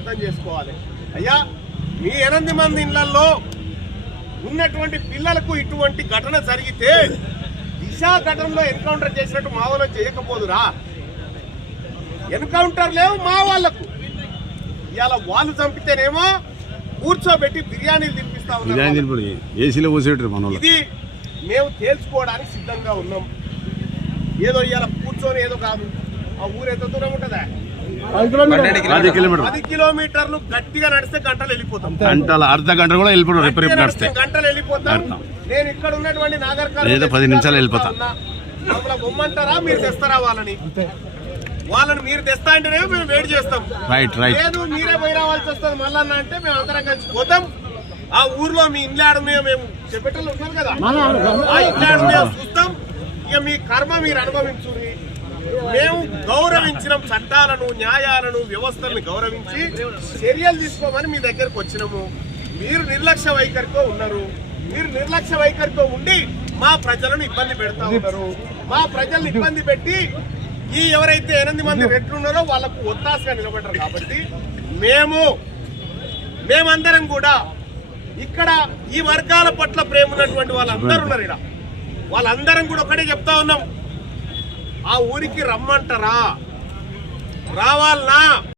అర్థం చేసుకోవాలి. అయ్యా, మీ 8 మంది ఇళ్లలో ఉన్నటువంటి పిల్లలకు ఇటువంటి ఘటన జరిగితే దిశ ఘటనలో ఎన్కౌంటర్ చేసినట్టు మా వాళ్ళని చేయకపోదురా? ఎన్కౌంటర్ లేవు మా వాళ్లకు. ఇవాళ వాళ్ళు చంపితేనేమో కూర్చోబెట్టి బిర్యానీలు తినిపిస్తా ఉన్నారు. ఇది మేము తేల్చుకోవడానికి సిద్ధంగా ఉన్నాం. ఏదో ఇవాళ కూర్చొని ఏదో కాదు. ఆ ఊరు ఎంత దూరం ఉంటుందా? 10 కిలోమీటర్లు గట్టిగా నడిస్తే గంటలు వెళ్ళిపోతాం. అర్ధ గంట కూడా వెళ్ళిపోతాం. గంటలు వెళ్ళిపోతాం. నేను ఇక్కడ ఉన్నటువంటి నాగర్కర్ 10 నిమిషాలు వెళ్ళిపోతాం. మమ్మల్ని బొమ్మంటారా, మీరు తెస్తారా? వాళ్ళని మీరు తెస్తా అంటేనే మేము వెయిట్ చేస్తాం. లేదు మీరే పోయి రావాల్సి వస్తుంది మళ్ళా అంటే మేము అందరం కలిసి పోతాం. ఆ ఊర్లో మీ ఇండ్లాడున్నాయో మేము చెప్పేటోళ్ళు ఉంటారు కదా, ఆ ఇండ్లాడున్నాయో చూస్తాం. ఇక మీ కర్మ మీరు అనుభవించుని. మేము గౌరవించినాం, చట్టాలను, న్యాయాలను, వ్యవస్థలను గౌరవించి చర్యలు తీసుకోమని మీ దగ్గరకు వచ్చినాము. మీరు నిర్లక్ష్య వైఖరితో ఉన్నారు. మీరు నిర్లక్ష్య వైఖరితో ఉండి మా ప్రజలను ఇబ్బంది పెడతా ఉన్నారు. మా ప్రజలను ఇబ్బంది పెట్టి ఈ ఎవరైతే 8 మంది రెడ్లు ఉన్నారో వాళ్ళకు ఒత్తాసగా నిలబడ్డారు. కాబట్టి మేమందరం కూడా ఇక్కడ ఈ వర్గాల పట్ల ప్రేమ ఉన్నటువంటి వాళ్ళందరూ ఉన్నారు. ఇక్కడ వాళ్ళందరం కూడా ఒకటే చెప్తా ఉన్నాం, ఆ ఊరికి రమ్మంటారా? రావాలనా?